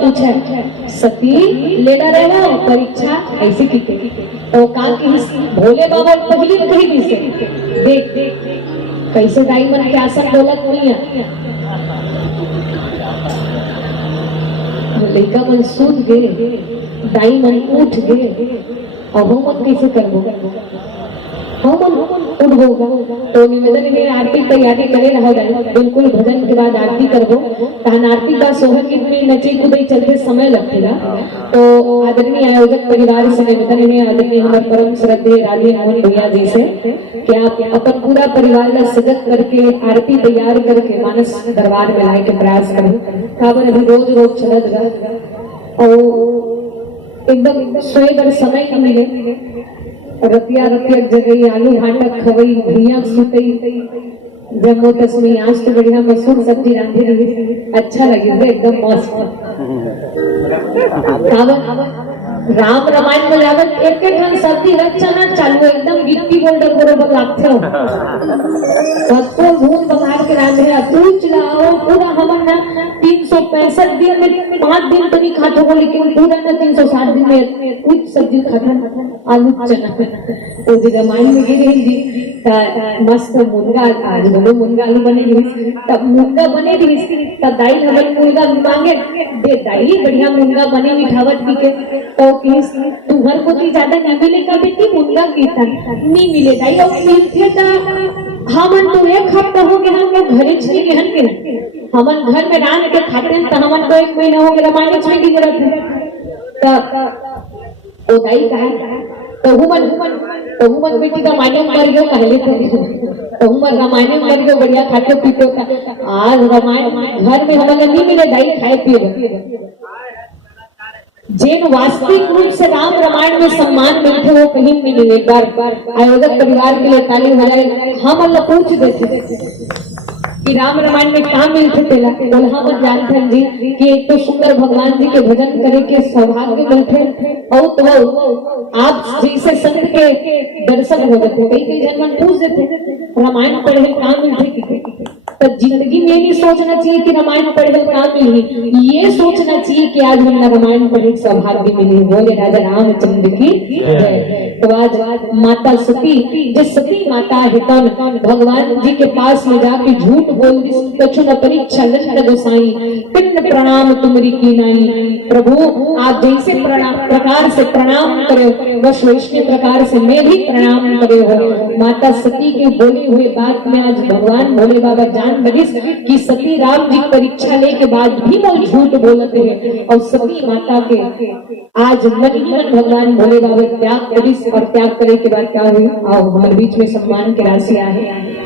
पूछा सती लेना रहे हो परीक्षा ऐसे की तो का की भोले बाबा पहली कही दी से देख कैसे दाई मन क्या सब बोलत नहीं है लड़का मन सूत गए दाई मन उठ गए और हम मन कैसे करबो हम उठबो तो निवेदन में आरती तैयारी करे रहो बिल्कुल भजन के बाद आरती करबो तहन आरती का सोहर गीत में नचे कूदे चलते समय लगतेगा तो आदरणीय आयोजक परिवार से निवेदन है आदरणीय हमारे परम श्रद्धेय राधे मोहन भैया जी से कि आप अपन पूरा परिवार का सजग करके आरती तैयार करके मानस दरबार में लाए के प्रयास करें खबर अभी रोज रोज चलत रहा और एकदम सोएगर समय न मिले रतिया रतिया जगई आलू भाटक खवई भैया सुतई जब वो तस्मी आज तो बढ़िया मसूर सब्जी रांधी रही अच्छा लगे एकदम मस्त राम रामायण में जावत एक घन सर्दी रचना चालू एकदम गिट्टी बोल्डर बरोबर लागते हो सबको भून बघार के रांधे पूछ लाओ पूरा हमन ना 365 दिन में 5 दिन तो नहीं खाते हो लेकिन पूरा ना 360 दिन में कुछ सब्जी खाता आलू चना तो जी रामायण में गिरी हिंदी मस्त मुनगा आज बोलो मुनगा आलू बने रही तब मुनगा बने रही तब दाई हमन मुनगा मांगे दे दाई बढ़िया मुनगा बने मिठावट पी के तो तुम्हारे को तो ज्यादा नहीं मिलेगा बेटी मुनगा कीर्तन नहीं मिले दाई और मिलते था हमन तो एक हफ्ता हो गया हम लोग घरे छे गहन के हमन घर में रान के खाते हैं तो हमन को 1 महीना हो गया रामायण में की जरूरत है तो ओ दाई कहा तो हुमन बेटी का मायने मर गयो कहले तो हुमन रामायण मर गयो बढ़िया खाते पीते का आज रामायण घर में हमन नहीं मिले दाई खाए पिए जिन वास्तविक रूप से राम रामायण में सम्मान मिलते वो कहीं भी नहीं एक बार आयोजक परिवार के लिए ताली बजाए हम अल्लाह पूछ देते कि राम रामायण में क्या मिलते तेला बोला हम जानते हैं जी कि एक तो सुंदर भगवान जी के भजन करे के सौभाग्य मिलते और तो आप जैसे संत के दर्शन हो जाते कई जन्म पूछ देते रामायण पढ़े क्या मिलते तो जिंदगी में नहीं सोचना चाहिए कि रामायण पढ़े क्या मिली ये सोचना चाहिए कि आज हमने रामायण पढ़े सौभाग्य मिली बोले राजा रामचंद्र की तो आज माता सती जो सती माता है कौन भगवान जी के पास में जाके झूठ बोल कछु न परीक्षा लंड गोसाई पिंड प्रणाम तुमरी की नाई प्रभु आप जैसे प्रकार से प्रणाम करे बस वैष्णव प्रकार से मैं भी प्रणाम करे हो माता सती की बोली हुई बात में आज भगवान भोले बाबा जान बरिस कि सती राम जी परीक्षा ले के बाद भी वो झूठ बोलते हैं और सती माता के आज मन भगवान भोले बाबा त्याग करिस और त्याग करे के बाद क्या हुई आओ हमारे बीच में सम्मान की राशि आहे